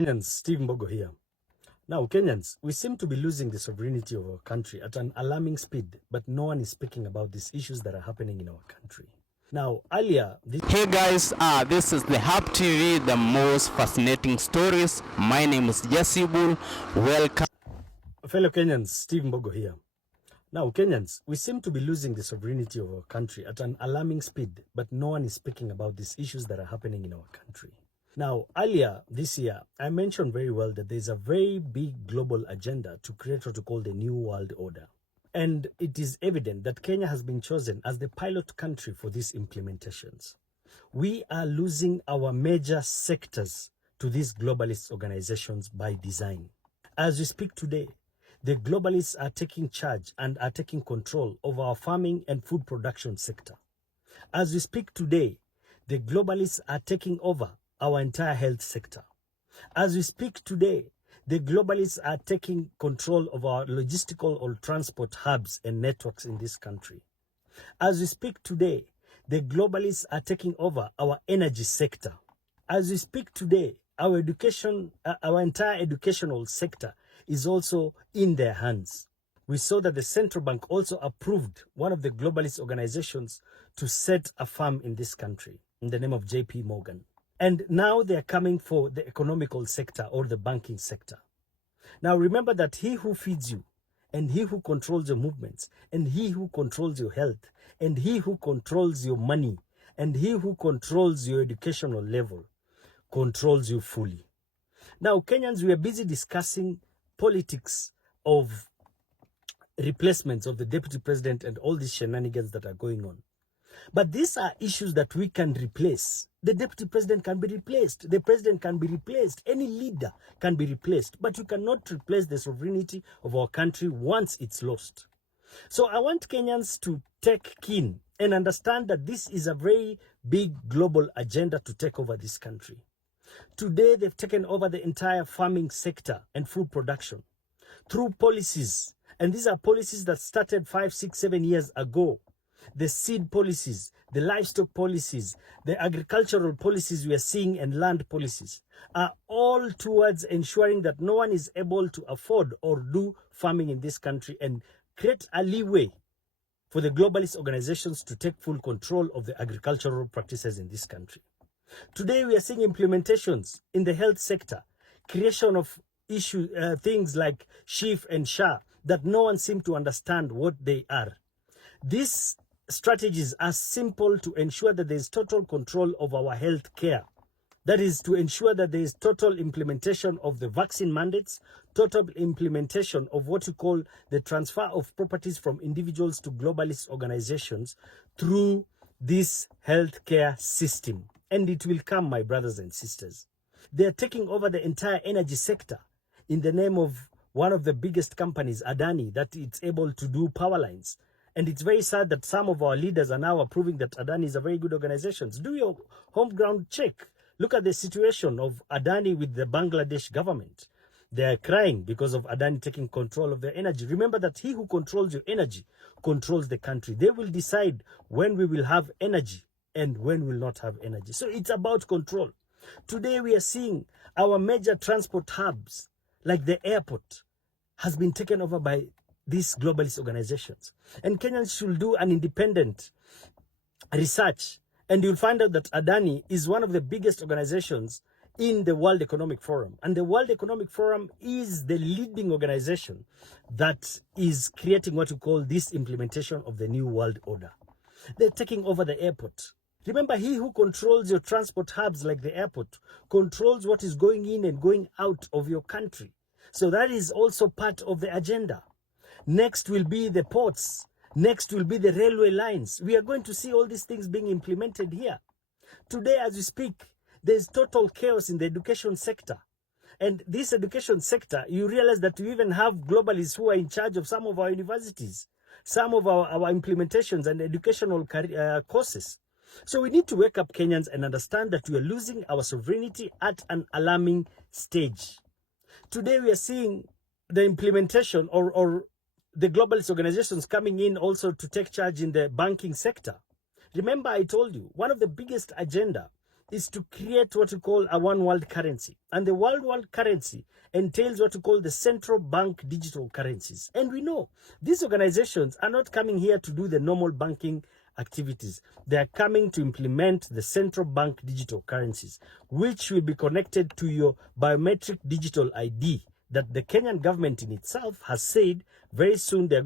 Kenyans, Steve Mbogo here. Now, Kenyans, we seem to be losing the sovereignty of our country at an alarming speed, but no one is speaking about these issues that are happening in our country. Now, earlier, Hey guys, this is the Hub TV, the most fascinating stories. My name is Jesse Bull. Welcome. fellow Kenyans, Steve Mbogo here. Now, Kenyans, we seem to be losing the sovereignty of our country at an alarming speed, but no one is speaking about these issues that are happening in our country. Now, earlier this year, I mentioned very well that there's a very big global agenda to create what we call the New World Order. And it is evident that Kenya has been chosen as the pilot country for these implementations. We are losing our major sectors to these globalist organizations by design. As we speak today, the globalists are taking charge and are taking control of our farming and food production sector. As we speak today, the globalists are taking over our entire health sector. As we speak today, the globalists are taking control of our logistical or transport hubs and networks in this country. As we speak today, the globalists are taking over our energy sector. As we speak today, our entire educational sector is also in their hands. We saw that the central bank also approved one of the globalist organizations to set a farm in this country in the name of JP Morgan. And now they're coming for the economical sector or the banking sector. Now remember that he who feeds you, and he who controls your movements, and he who controls your health, and he who controls your money, and he who controls your educational level, controls you fully. Now, Kenyans, we are busy discussing politics of replacements of the deputy president and all these shenanigans that are going on. But these are issues that we can replace. The deputy president can be replaced. The president can be replaced. Any leader can be replaced. But you cannot replace the sovereignty of our country once it's lost. So I want Kenyans to take keen and understand that this is a very big global agenda to take over this country. Today, they've taken over the entire farming sector and food production through policies. And these are policies that started 5, 6, 7 years ago. The seed policies, the livestock policies, the agricultural policies we are seeing, and land policies are all towards ensuring that no one is able to afford or do farming in this country and create a leeway for the globalist organizations to take full control of the agricultural practices in this country. Today, we are seeing implementations in the health sector, creation of things like SHIF and SHA that no one seems to understand what they are. These strategies are simple to ensure that there is total control of our health care. That is to ensure that there is total implementation of the vaccine mandates, total implementation of what you call the transfer of properties from individuals to globalist organizations through this healthcare system. And it will come, my brothers and sisters. They are taking over the entire energy sector in the name of one of the biggest companies, Adani, that it's able to do power lines. And it's very sad that some of our leaders are now approving that Adani is a very good organization. Do your home ground check. Look at the situation of Adani with the Bangladesh government. They are crying because of Adani taking control of their energy. Remember that he who controls your energy controls the country. They will decide when we will have energy and when we will not have energy. So it's about control. Today we are seeing our major transport hubs, like the airport, has been taken over by these globalist organizations. And Kenyans should do an independent research, and you'll find out that Adani is one of the biggest organizations in the World Economic Forum. And the World Economic Forum is the leading organization that is creating what you call this implementation of the New World Order. They're taking over the airport. Remember, he who controls your transport hubs like the airport controls what is going in and going out of your country. So that is also part of the agenda. Next will be the ports. Next will be the railway lines. We are going to see all these things being implemented here. Today, as we speak, there's total chaos in the education sector. And this education sector, you realize that we even have globalists who are in charge of some of our universities, some of our implementations and educational courses. So we need to wake up, Kenyans, and understand that we are losing our sovereignty at an alarming stage. Today, we are seeing the implementation or the globalist organizations coming in also to take charge in the banking sector. Remember, I told you, one of the biggest agenda is to create what we call a one world currency. And the world currency entails what we call the central bank digital currencies. And we know these organizations are not coming here to do the normal banking activities. They are coming to implement the central bank digital currencies, which will be connected to your biometric digital ID that the Kenyan government in itself has said very soon they're